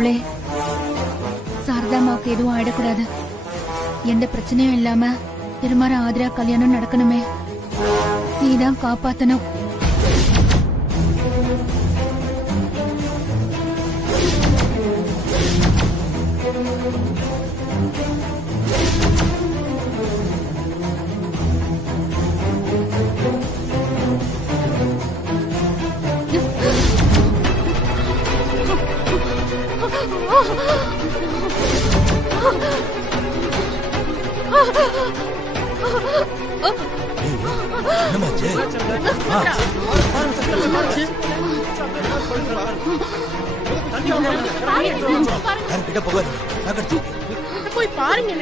கடவுளே, சாரதாமாவுக்கு எதுவும் ஆயிடக்கூடாது. எந்த பிரச்சனையும் இல்லாம திருமண ஆதிரா கல்யாணம் நடக்கணுமே. நீதான் காப்பாத்தணும். போய் பாருங்க.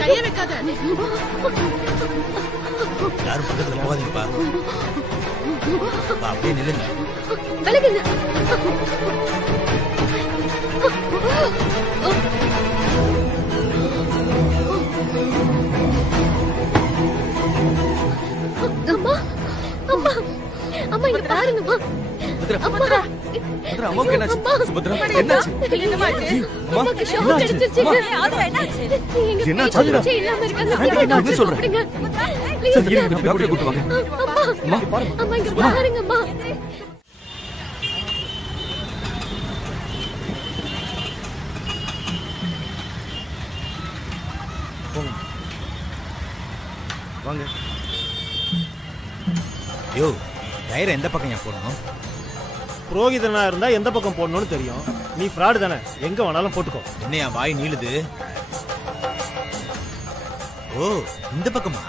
கைய வைக்காத. யாரும் பக்கத்துல போகாதீங்கப்பா. அப்படியே நில்லுங்க. அம்மா அம்மா அம்மா இங்க பாருங்கம்மா. சுபத்ரா அம்மாக்கு என்னாச்சு? சுபத்ரா என்னாச்சு? அம்மாக்கு ஷாக் அடிச்சிருச்சு. ஆதிரா என்னாச்சு? என்னாச்சு? இல்லாம இருக்காங்க. என்ன சொல்றீங்க? சரி இருங்க, டாக்டர் கூட்டி வாங்க. அம்மா அம்மா இங்க பாருங்கம்மா. வாங்க. யோ, டயர் எந்த பக்கம் போடணும்? புரோகிதனா இருந்தா எந்த பக்கம் போடணும்னு தெரியும். நீ ஃப்ராடு தானே, எங்க வேணாலும் போட்டுக்கோ. என்னையா வாய் நீளுது? ஓ, இந்த பக்கமா?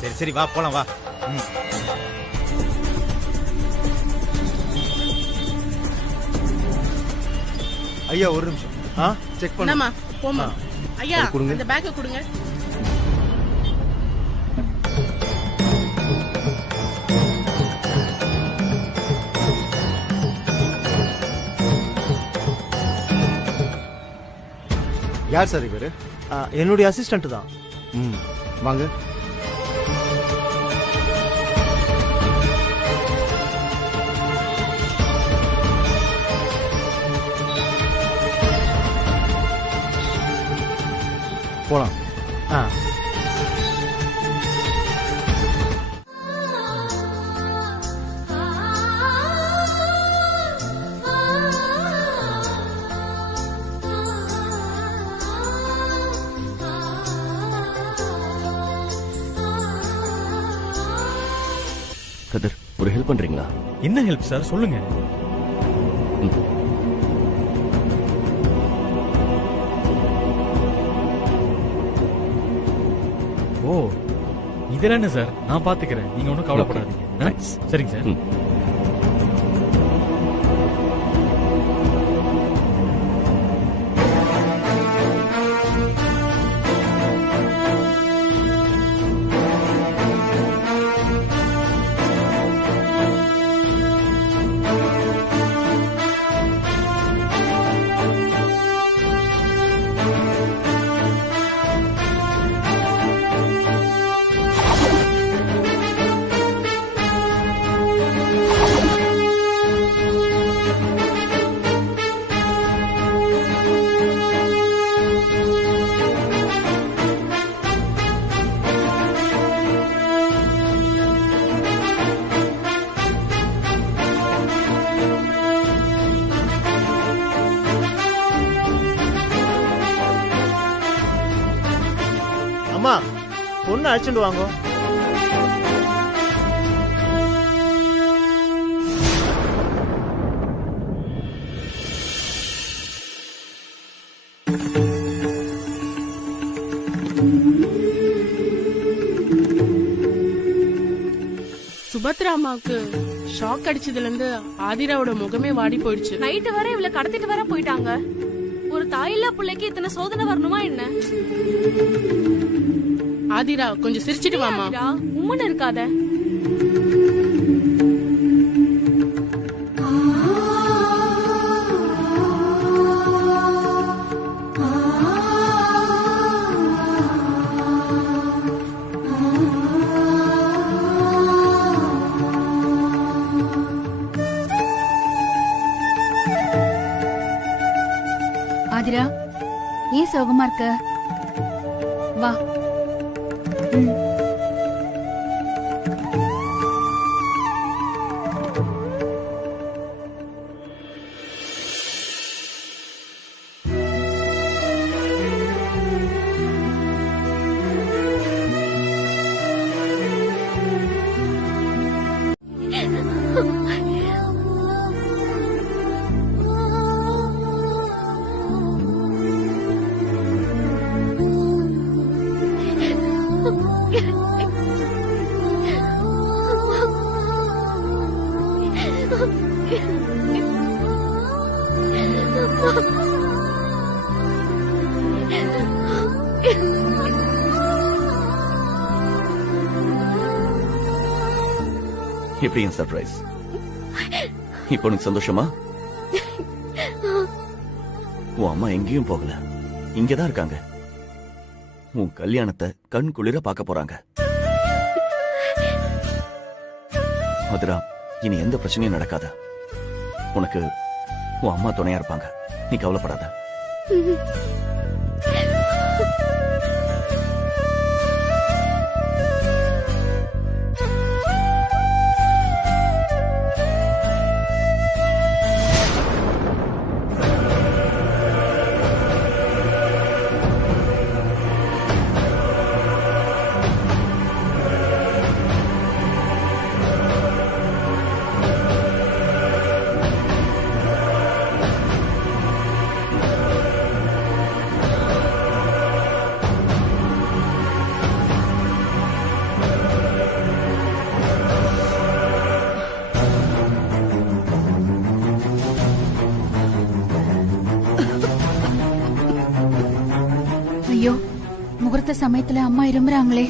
சரி சரி, வா போலாம் வா. ஐயா ஒரு நிமிஷம். செக் பண்ணு. போமா. ஐயா அந்த பேக்கை கொடுங்க. யார் சார் இவரு? என்னுடைய அசிஸ்டன்ட் தான். வாங்க. போலாம். கதிர், ஒரு ஹெல்ப் பண்றீங்களா? என்ன ஹெல்ப் சார், சொல்லுங்க. ஓ, இதெல்லாம் என்ன சார், நான் பாத்துக்கிறேன், நீங்க ஒன்றும் கவலைப்படாதீங்க. சரிங்க சார். அம்மா, பொண்ணு அழைச்சிட்டு வாங்க. சுபத்ரா அம்மாவுக்கு ஷாக் அடிச்சதுல இருந்து ஆதிராவோட முகமே வாடி போயிடுச்சு. நைட்டு வர இவளை கடத்திட்டு வர போயிட்டாங்க. ஒரு தாயில்லா பிள்ளைக்கு இத்தனை சோதனை வரணுமா என்ன? ஆதிரா கொஞ்சம் சிரிச்சிட்டு வாமா. உம்முன்னு இருக்காத. ஞாபகமா இருக்கு. வா. ம். எப்படி என் சர்ப்ரைஸ்? இப்போ உனக்கு சந்தோஷமா? உன் அம்மா எங்கேயும் போகல, இங்கதான் இருக்காங்க. உன் கல்யாணத்தை கண் குளிர பார்க்க போறாங்க. மதுரா, இனி எந்த பிரச்சனையும் நடக்காத. உனக்கு உன் அம்மா துணையா இருப்பாங்க, நீ கவலைப்படாத. ஐயோ, முகூர்த்த சமயத்துல அம்மா இரும்புறாங்களே.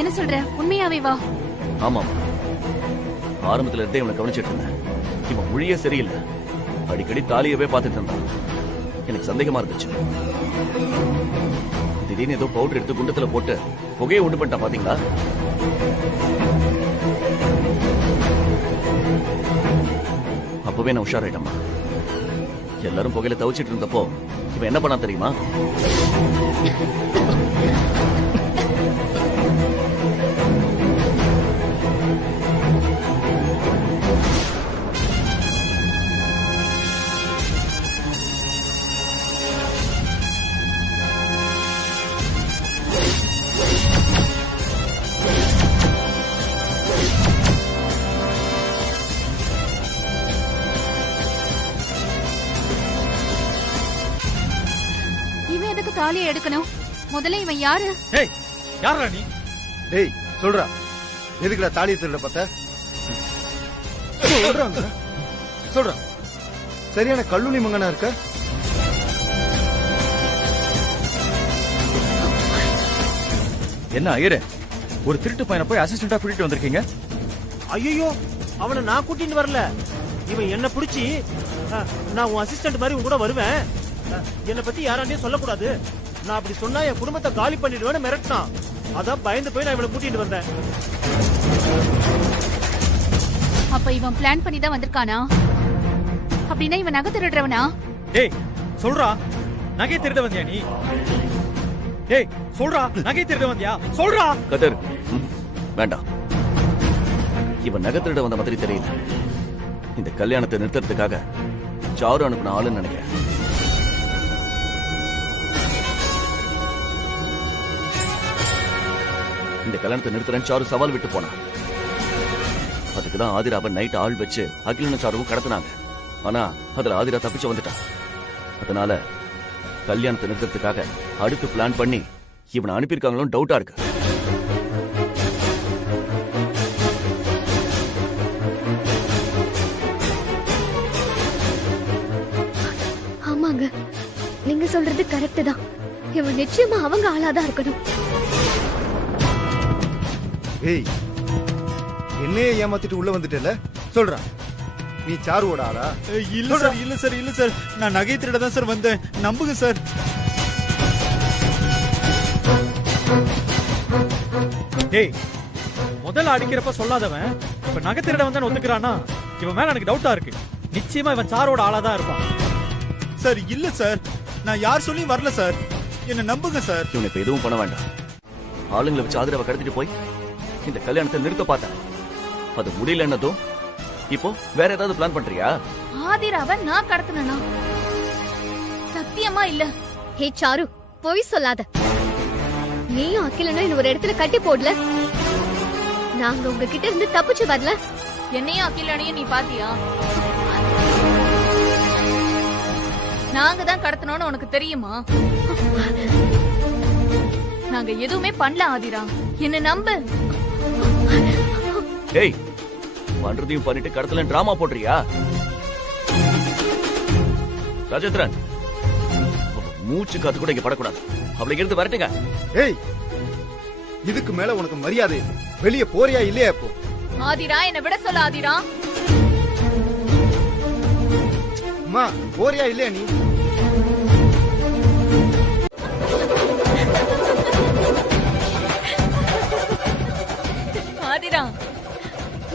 என்ன சொல்ற? உண்மையாவே வா. ஆமாம், ஆரம்பத்துல இருந்தே இவனை கவனிச்சிட்டு இருந்தேன். இவன் மொழியே சரியில்லை, அடிக்கடி தாலியவே பார்த்துட்டு இருந்தான். எனக்கு சந்தேகமா இருந்துச்சு. திடீர்னு ஏதோ பவுடர் எடுத்து குண்டத்துல போட்டு புகையை உண்டு பண்ணிட்டான். பாத்தீங்களா? அப்பவே நான் உஷாராயிட்டம்மா. எல்லாரும் புகையில தவிச்சிட்டு இருந்தப்போ இவன் என்ன பண்ணா தெரியுமா? தாலியை எடுக்கணும். முதல்ல இவன் யாரு? ஏய், யாரா நீ? டேய், சொல்றா, எதுக்குடா தாலியை திருட பார்த்த? சொல்றா, சரியான கல்லூரி மங்கனா இருக்க. என்ன ஐயரே, ஒரு திருட்டு பையனை போய் அசிஸ்டண்டா கூட்டிட்டு வந்திருக்கீங்க? ஐயோ, அவனை நான் கூட்டிட்டு வரல. இவன் என்ன பிடிச்சி, நான் உன் அசிஸ்டன்ட் மாதிரி உன் கூட வருவேன், என்னை பத்தி யாராண்டையும் சொல்லக்கூடாது, நான் அப்படி சொன்னா என் குடும்பத்தை காலி பண்ணிடுவேன்னு மிரட்டினான். அதான் பயந்து போய் நான் இவனை கூட்டிட்டு வந்தேன். அப்ப இவன் பிளான் பண்ணி தான் வந்திருக்கானா? அப்படின்னா இவன் நகை திருடுறவனா? ஏய், சொல்றா, நகை திருட வந்தியா நீ? ஏய், சொல்றா, நகை திருட வந்தியா? சொல்றா. கதர், வேண்டாம். இவன் நகை திருட வந்த மாதிரி தெரியல. இந்த கல்யாணத்தை நிறுத்துறதுக்காக சாரு அனுப்பின ஆளுன்னு நினைக்கிறேன். இந்த கல்யாணத்தை நிறுத்துறேன் சாரு சவால் விட்டு போனான். அதுக்குதான் ஆதிராவை நைட் ஆள் வச்சு அகிலனும் சாருவும் கடத்தினாங்க. ஆனா அதுல ஆதிரா தப்பிச்சு வந்துட்டான். அதனால கல்யாணத்தை நிறுத்துறதுக்காக அடுத்து பிளான் பண்ணி இவனை அனுப்பியிருக்காங்களும் டவுட்டா இருக்கு. சொல்றது கரெக்ட் தான். இவன் நிச்சயமா அவங்க ஆளாதான் இருக்கணும். ஏய், என்னையே ஏமாத்திட்டு உள்ள வந்துட்டல, சொல்றா நீ சாருவோட ஆளா? இல்ல சார், இல்ல சார், இல்ல சார், நான் நகை திருட தான் சார் வந்தேன், நம்புங்க சார். ஏய், முதல்ல அடிக்கிறப்ப சொல்லாதவன் இப்ப நகை திருட வந்தான்னு ஒத்துக்கிறானா? இவன் மேல எனக்கு டவுட்டா இருக்கு. நிச்சயமா இவன் சாரோட ஆளாதான் இருப்பான். சார் இல்ல சார், நான் யார் சொல்லியும் வரல சார், என்ன நம்புங்க சார். இவனை இப்ப எதுவும் பண்ண வேண்டாம். ஆளுங்களை வச்சு ஆதரவை கடத்திட்டு போய் இந்த கல்யாணத்தை நிறுத்த பார்த்தேன். அது முடியல என்னதும் இப்போ வேற ஏதாவது பிளான் பண்றியா? ஆதிராவை நான் கடத்தினா? சத்தியமா இல்ல. ஹே சாரு, பொய் சொல்லாத. நீயும் அகிலனும் என்ன ஒரு இடத்துல கட்டி போடல. நாங்க உங்ககிட்ட இருந்து தப்பிச்சு வரல. என்னையும் அகிலனையும் நீ பாத்தியா? நாங்க தான் கடத்தணும்னு உனக்கு தெரியுமா? நாங்க எதுவுமே பண்ணல ஆதிரா, என்ன நம்பு. ஏய், பண்றதையும் பண்ணிட்டு கடத்தல டிராமா போடுறியா? ராஜேந்திரன், மூச்சு காத்து கூட இங்க படக்கூடாது. அவளை எடுத்து வரட்டுங்க. ஏய், இதுக்கு மேல உனக்கு மரியாதை வெளியே போறியா இல்லையா? இப்போ ஆதிரா, என்ன விட சொல்ல ஆதிரா. அம்மா, போறியா இல்லையா நீ? ஆதிரா,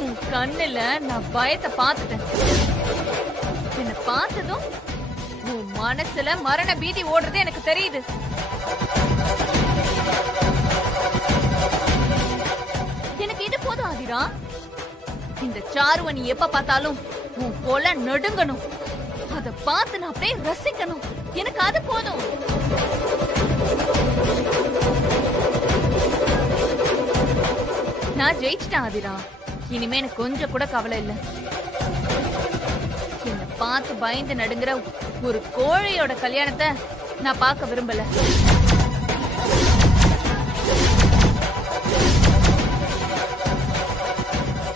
உன் கண்ணுல நான் பயத்தை பார்த்துட்டேன். என்ன பார்த்ததும் உன் மனசுல மரண பீதி ஓடுறது எனக்கு தெரியுது. எனக்கு இது போதும் ஆதிரா. இந்த சாருவ நீ எப்ப பார்த்தாலும் உன் கொலை நடுங்கணும். அத பார்த்து நான் அப்படியே ரசிக்கணும். எனக்கு அது போதும். நான் ஜெயிச்சிட்டேன் ஆதிரா. இனிமே எனக்கு கொஞ்சம் கூட கவலை இல்ல. என்ன பார்த்து பயந்து நடுங்குற ஒரு கோழையோட கல்யாணத்தை நான் பார்க்க விரும்பல.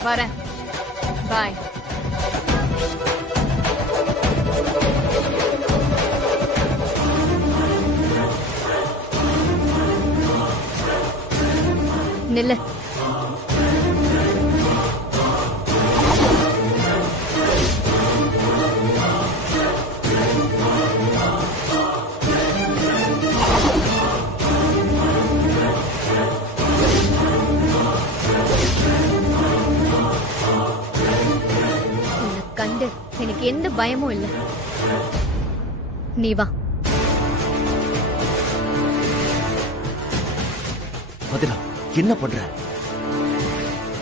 வரேன். பாய். நில்ல. கண்டு எனக்கு எந்த பயமும் இல்ல. நீ வா. அதிரா, என்ன பண்ற?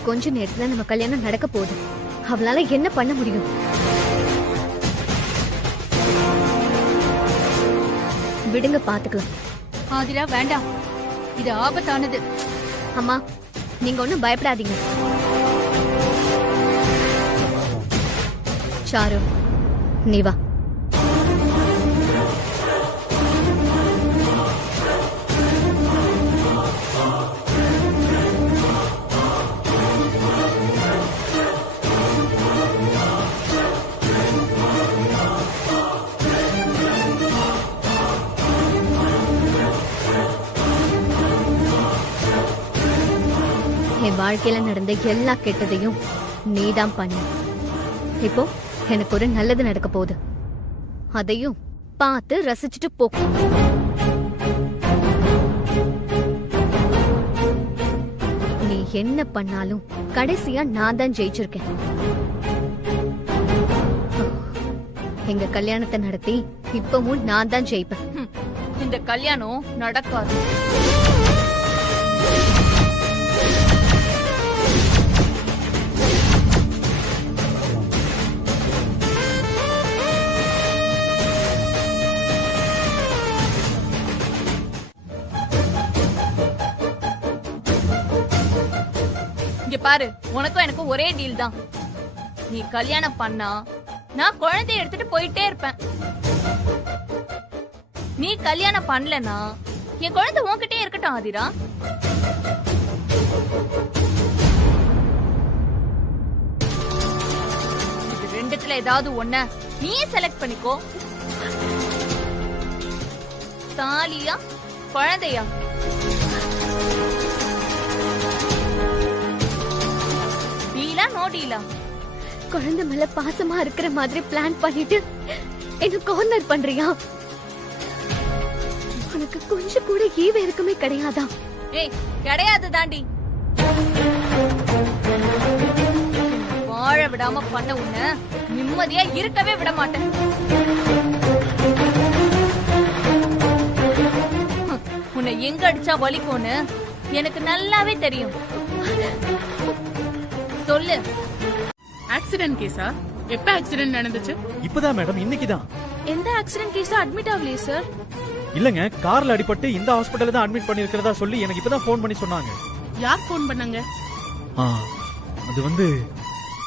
கொஞ்ச நேரத்துல நம்ம கல்யாணம் நடக்க போகுது. அவளால என்ன பண்ண முடியும்? விடுங்க, பாத்துக்கலாம். ஆதிரா, வேண்டாம். இது ஆபத்தானது. அம்மா, நீங்க ஒண்ணும் பயப்படாதீங்க. சாரு, நீ வா. என் வாழ்க்கையில நடந்த எல்லா கெட்டதையும் நீதான் பண்ண. இப்போ எனக்கு ஒரு நல்லது நடக்க போகுது. அதையும் பார்த்து ரசிச்சுட்டு போ. நீ என்ன பண்ணாலும் கடைசியா நான் தான் ஜெயிச்சிருக்கேன். எங்க கல்யாணத்தை நடத்தி இப்பவும் நான் தான் ஜெயிப்பேன். இந்த கல்யாணம் நடக்காது. இங்க பாரு, உனக்கும் எனக்கும் ஒரே டீல் தான். நீ கல்யாணம் பண்ணா நான் குழந்தைய எடுத்துட்டு போயிட்டே இருப்பேன். நீ கல்யாணம் பண்ணலனா என் குழந்தை உன்கிட்டே இருக்கட்டும் ஆதிரா. இது ரெண்டுத்துல ஏதாவது ஒண்ண நீயே செலக்ட் பண்ணிக்கோ. தாலியா குழந்தையா? டீலா நோ டீலா? குழந்தை மேல பாசமா இருக்கிற மாதிரி பிளான் பண்ணிட்டு என்ன கார்னர் பண்றியா? உனக்கு கொஞ்சம் கூட ஈவ இருக்குமே கிடையாதா? ஏய், கிடையாது தாண்டி. வாழ விடாம பண்ண உன்னை நிம்மதியா இருக்கவே விட மாட்டேன். உன்னை எங்க அடிச்சா வலிக்கும்னு எனக்கு நல்லாவே தெரியும். சொல்லு. ஆக்சிடென்ட் கேஸா? எப்ப ஆக்சிடென்ட் நடந்துச்சு? இப்பதான் மேடம், இன்னைக்குதான். எந்த ஆக்சிடென்ட் கேஸா அட்மிட் ஆகலையே சார்? இல்லங்க, கார்ல அடிபட்டு இந்த ஹாஸ்பிடல்ல தான் அட்மிட் பண்ணிருக்கிறதா சொல்லி எனக்கு இப்பதான் ஃபோன் பண்ணி சொன்னாங்க. யார் ஃபோன் பண்ணாங்க? அது வந்து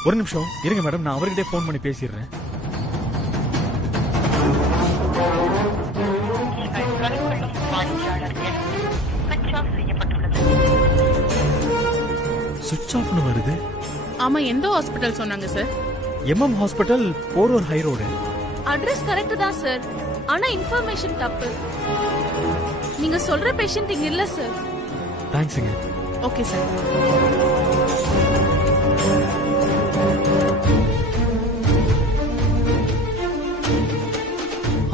ஒரு நிமிஷம் இருங்க மேடம், நான் அவர்கிட்ட ஃபோன் பண்ணி பேசிடுறேன். சுவிட்ச் ஆஃப்னு வருது. ஆமா, எந்த ஹாஸ்பிடல் சொன்னாங்க sir? MM hospital, Porur high road. Address correct தான் சார், ஆனா இன்ஃபர்மேஷன் தப்பு. நீங்க சொல்ற பேஷண்ட் இங்க இல்ல சார். தேங்க்ஸ்ங்க. Okay sir.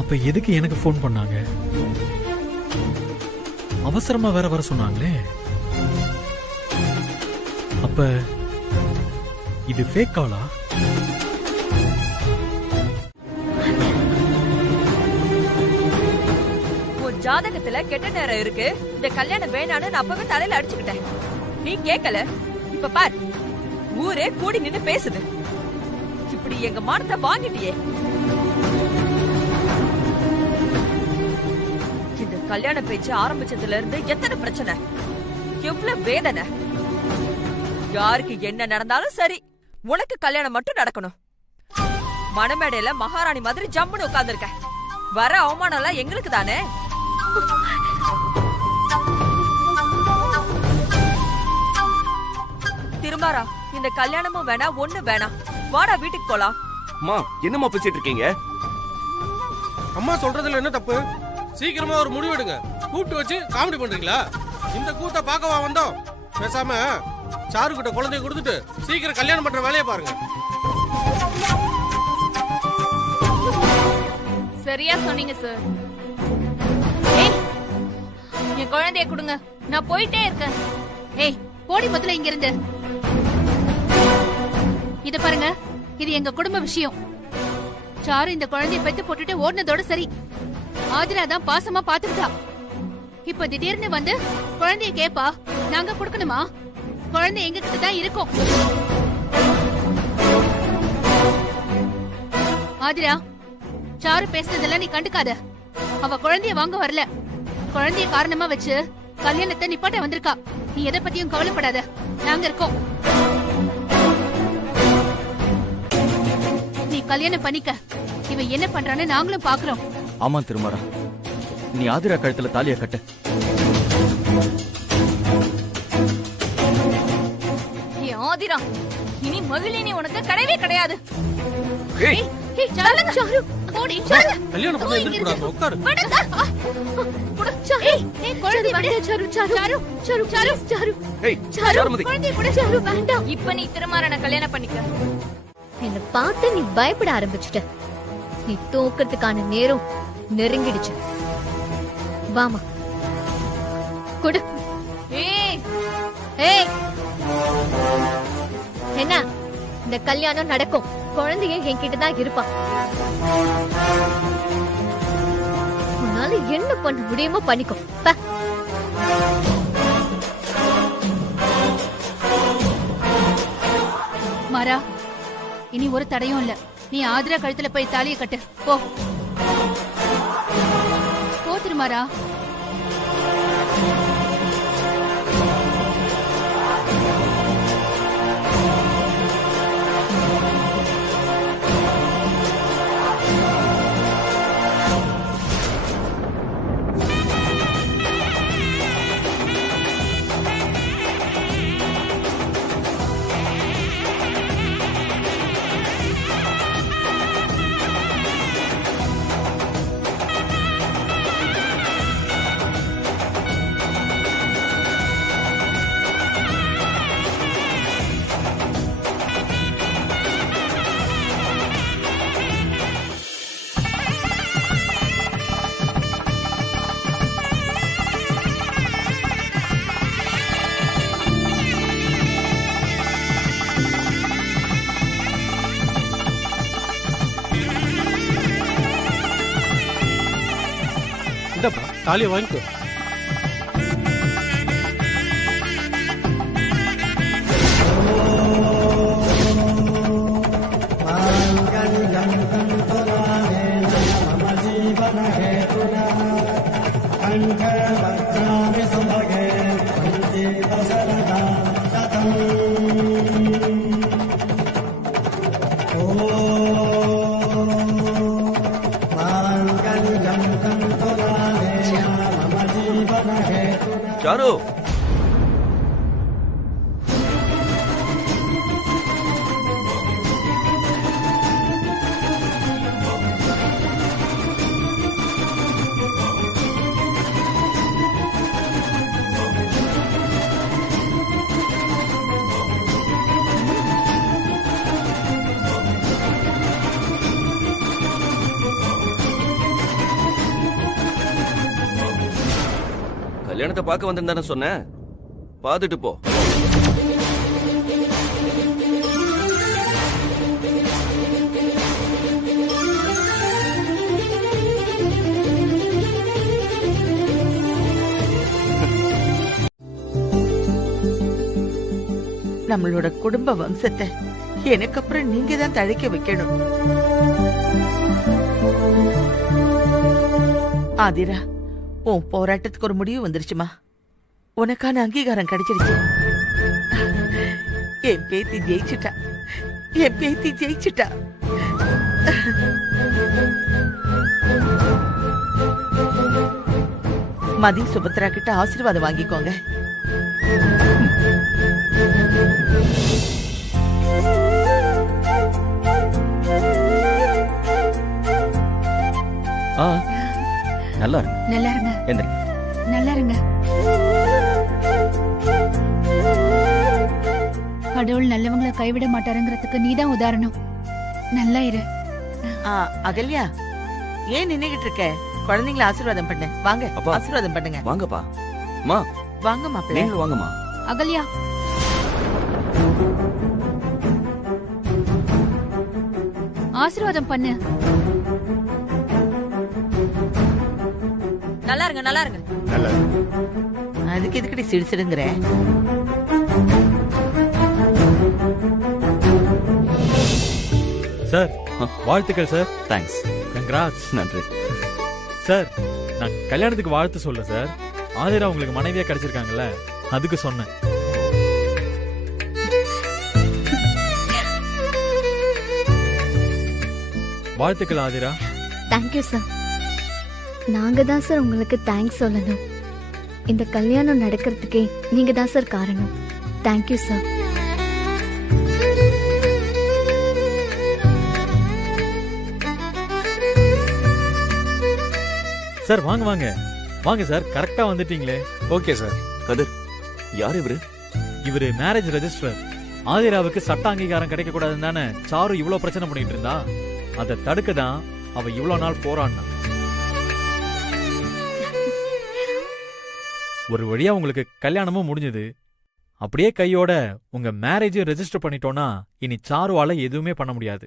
அப்ப எதுக்கு எனக்கு ஃபோன் பண்ணாங்க? அவசரமா வேற வர சொன்னாங்களே. அப்ப இது ஃபேக் காலா? ஜாதகத்துல கெட்ட நேரம் இருக்கு, இந்த கல்யாணம் வேணான்னு நான் அப்பவே தலையில அடிச்சுக்கிட்டேன். நீ கேட்கல. இப்ப பார், ஊரே கூடி நின்னு பேசுது. இப்படி எங்க மானத்தை வாங்கிட்டியே. இந்த கல்யாண பேச்சு ஆரம்பிச்சதுல இருந்து எத்தனை பிரச்சனை, எவ்வளவு வேதனை. யாருக்கு என்ன நடந்தாலும் சரி, உனக்கு கல்யாணம் மட்டும் நடக்கணும். மணமேடையில மகாராணி மாதிரி ஜம்முன்னு உட்கார்ந்துருக்க. வர அவமானம் எல்லாம் எங்களுக்கு தானே. திருமாரா, இந்த கல்யாணமும் வேணா, ஒண்ணு வேணாம். வாடா வீட்டுக்கு போலாம். அம்மா, என்னம்மா பேசிட்டு இருக்கீங்க? அம்மா சொல்றதுல என்ன தப்பு? சீக்கிரமா ஒரு முடிவு எடுங்க. கூப்பிட்டு வச்சு காமெடி பண்றீங்களா? இந்த கூத்த பார்க்கவா வந்தோம்? பேசாம சாரு கிட்ட குழந்தைய கொடுத்துட்டு சீக்கிரம் கல்யாணம் பண்ற வேலையை பாருங்க. சரியா சொன்னீங்க சார். என் குழந்தைய கொடுங்க, நான் போயிட்டே இருக்கேன். ஏய், போடி முதல்ல இங்க இருந்து. இத பாருங்க, இது எங்க குடும்ப விஷயம். சாரு இந்த குழந்தைய பெத்து போட்டுட்டு ஓடுனதோட சரி. ஆதிரா தான் பாசமா பாத்துக்கிட்டா. இப்ப திடீர்னு வந்து குழந்தைய கேப்பா, நாங்க கொடுக்கணுமா? குழந்தை எங்க கிட்ட தான் இருக்கும். ஆதிரா, சாரு பேசுனதெல்லாம் நீ கண்டுக்காத. அவ குழந்தைய வாங்க வரல, குழந்தைய காரணமா வச்சு கல்யாணத்தை நிப்பாட்ட வந்திருக்கா. நீ எதை பத்தியும் கவலைப்படாத, நாங்க இருக்கோம். நீ கல்யாணம் பண்ணிக்க. இவன் என்ன பண்றான்னு நாங்களும் பாக்குறோம். ஆமா திருமாரா, நீ ஆதிரா கழுத்துல தாலிய கட்டு. ஆதிரா, இனி மகிழினி உனக்கு கிடையவே கிடையாது. கல்யாணம் பண்ண எந்திரக்கூடாது, உட்காரு. இப்ப நீ திருமாறன கல்யாணம் பண்ணிக்க. என்ன பார்த்து நீ பயப்பட ஆரம்பிச்சுட்ட. நீ தோக்கிறதுக்கான நேரம் நெருங்கிடுச்சு. வாமா குடு. என்ன, இந்த கல்யாணம் நடக்கும். குழந்தைய என்கிட்ட தான் இருப்பான். உன்னால என்ன பண்ண முடியுமோ பண்ணிக்கோ. மாறா, இனி ஒரு தடையும் இல்ல. நீ ஆதிரா கழுத்துல போய் தாலியை கட்டு. போ போ திருமாரா. இந்தப்பா தாலியை வாங்கிக்கோ. சாரு, கல்யாணத்தை பார்க்க வந்திருந்தானே சொன்னேன், பார்த்துட்டு போ. நம்மளோட குடும்ப வம்சத்தை எனக்கு அப்புறம் நீங்க தான் தழைக்க வைக்கணும். ஆதிரா, உன் போராட்டத்துக்கு ஒரு முடிவு வந்துருச்சுமா. உனக்கான அங்கீகாரம் கிடைச்சிருச்சு. என் பேத்தி ஜெயிச்சுட்டா, என் பேத்தி ஜெயிச்சுட்டா. மதி சுபத்ரா கிட்ட ஆசீர்வாதம் வாங்கிக்கோங்க. நல்லா இருங்க. நல்லா இருங்க. எந்திரிங்க. நல்லா இருங்க. கடவுள் நல்லவங்களை கைவிட மாட்டாருங்கிறதுக்கு நீதான் உதாரணம். நல்லா இரு. அகல்யா, ஏன் நின்னுகிட்டு இருக்க? குழந்தைங்களை ஆசீர்வாதம் பண்ணு. வாங்க, ஆசீர்வாதம் பண்ணுங்க. வாங்கப்பா. மா வாங்க மாப்பிள்ளை. நீங்களும் வாங்கம்மா. அகல்யா, ஆசீர்வாதம் பண்ணு. நல்லா இருங்க, நல்லா இருங்க. அதுக்கு எதுக்கடி சிரிச்சிடுங்கிற? சார், வாழ்த்துக்கள் சார். தேங்க்ஸ். கங்க்ராட்ஸ். நன்றி சார். நான் கல்யாணத்துக்கு வாழ்த்து சொல்ல சார், ஆதிரா உங்களுக்கு மனைவியா கிடைச்சிருக்காங்கல்ல, அதுக்கு சொன்னேன். வாழ்த்துக்கள் ஆதிரா. Thank you sir. நாங்க தான் சார் உங்களுக்கு தேங்க்ஸ் சொல்லணும். இந்த கல்யாணம் நடக்கிறதுக்கே நீங்க தான் சார் காரணம். Thank you sir. சார் வாங்க வாங்க வாங்க சார், கரெக்டா வந்துட்டீங்களே. Okay sir. கதிர், யார் இவரு? இவரு மேரேஜ் ரெஜிஸ்ட்ரர். ஆதிராவுக்கு சட்ட அங்கீகாரம் கிடைக்க கூடாதுன்னு தானே சாரு இவ்வளவு பிரச்சனை பண்ணிட்டு இருந்தா. அதை தடுக்க தான் அவ இவ்வளவு நாள் போராடினா. ஒரு வழியா உங்களுக்கு கல்யாணமும் முடிஞ்சது. அப்படியே கையோட உங்க மேரேஜ் ரெஜிஸ்டர் பண்ணிட்டோம்னா இனி சாருவால எதுவுமே பண்ண முடியாது.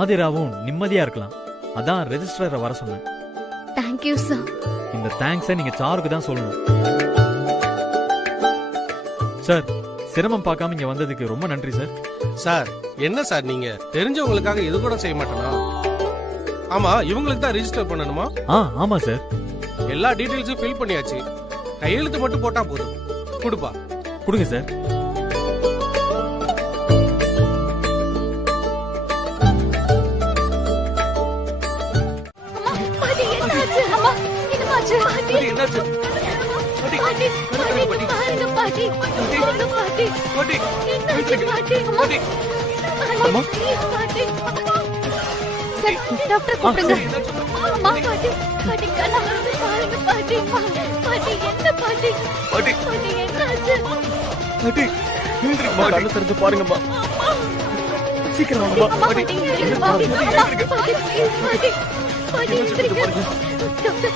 ஆதிராவும் நிம்மதியா இருக்கலாம். அதான் ரெஜிஸ்டரை வர சொன்னேன். Thank you sir. இந்த தேங்க்ஸை நீங்க சாருக்கு தான் சொல்லணும். சார், சிரமம் பார்க்காம இங்க வந்ததுக்கு ரொம்ப நன்றி சார். சார், என்ன சார் நீங்க தெரிஞ்சவங்களுக்காக இது கூட செய்ய மாட்டேனா? ஆமா, இவங்களுக்கு தான் ரெஜிஸ்டர் பண்ணணுமா? ஆமா சார். எல்லா டீடைல்ஸும் ஃபில் பண்ணியாச்சு. கையெழுத்து மட்டும் போட்டா போதும். கொடுப்பா. கொடுங்க சார். டாக்டர் கூப்பிடுங்க. அம்மா, பாட்டி, பாட்டி, கண்ணா பாருங்க பாட்டி. பாட்டி, என்ன பாட்டி? பாட்டி, என்ன ஆச்சு? பாட்டி, நீங்க கண்ணு திறந்து பாருங்கம்மா. சீக்கிரம் வாங்கம்மா. பாட்டி, பாட்டி, பாட்டி, பாட்டி, டாக்டர்.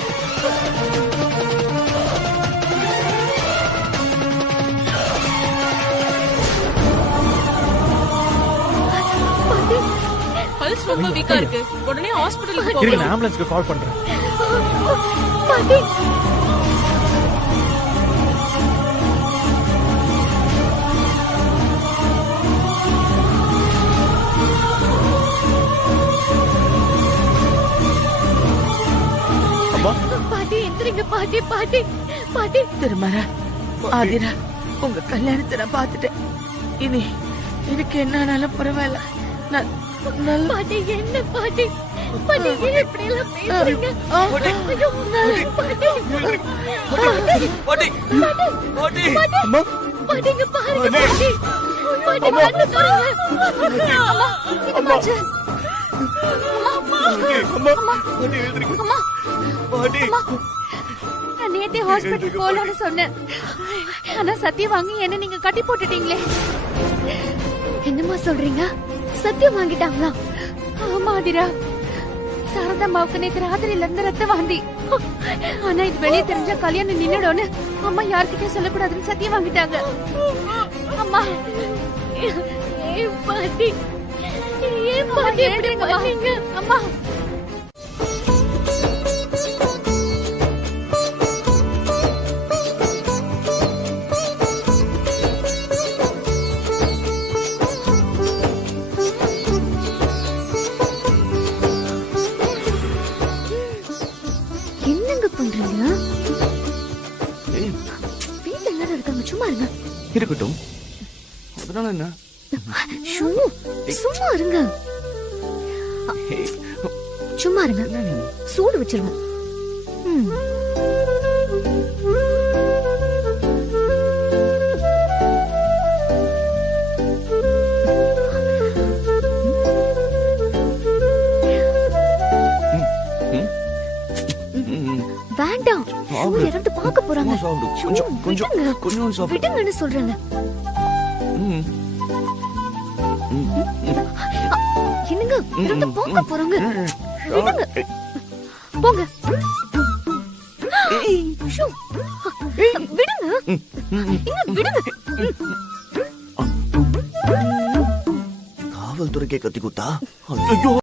ரொம்ப வீக்கா இருக்கு உடனே ஹாஸ்பிடலுக்கு இருங்க போகணும் நான் ஆம்புலன்ஸ்க்கு கால் பண்றேன். பாட்டி பாட்டி எந்திரிங்க பாட்டி பாட்டி பாட்டி திருமரா ஆதிரா உங்க கல்யாணத்தை நான் பார்த்துட்டேன். இனி எனக்கு என்ன ஆனாலும் பரவாயில்ல. நான் நல்ல பாட்டி என்ன பாட்டி பாட்டி ஏன் இப்படி எல்லாம் பேசுறீங்க? ஐயோ, பாட்டி பாட்டி பாட்டி அம்மா பாட்டிங்க பாருங்க பாட்டி பாட்டி கண்ணு திறங்க. அம்மா என்னாச்சு? அம்மா பாட்டி எழுந்திருங்க. அம்மா பாட்டி நான் நேத்தே ஹாஸ்பிடல் போகலான்னு சொன்னேன். ஆனா சத்தியம் வாங்கி என்ன நீங்க கட்டி போட்டுட்டீங்களே. என்னம்மா சொல்றீங்க? சத்தியம் வாங்கிட்டாங்களா? ஆமா ஆதிரா, சாரதாம்மாவுக்கு நேற்று ராத்திரியில இருந்து ரத்த வாந்தி. ஆனா இது வெளியே தெரிஞ்சா கல்யாணம் நின்னுடும்னு அம்மா யார்கிட்டயும் சொல்லக்கூடாதுன்னு சத்தியம் வாங்கிட்டாங்க. அம்மா ஏன் பாட்டி ஏன் பாட்டி இப்படி பண்ணீங்க? அம்மா என்னங்க பண்றீங்க? வீட்டுல எல்லாரும் இருக்காங்க, சும்மா இருங்க. இருக்கட்டும். அதனால என்ன? ஷூ, சும்மா இருங்க. சும்மா இருங்க, சூடு வச்சிருவோம். வேண்டாம், யாராவது பார்க்க போறாங்க. விடுங்கன்னு சொல்றேன். என்னங்க யாராவது பார்க்க போறாங்க. விடுங்க, போங்க. ஷூ, விடுங்க, விடுங்க. காவல்துறைக்கே கத்தி குத்தா? ஐயோ.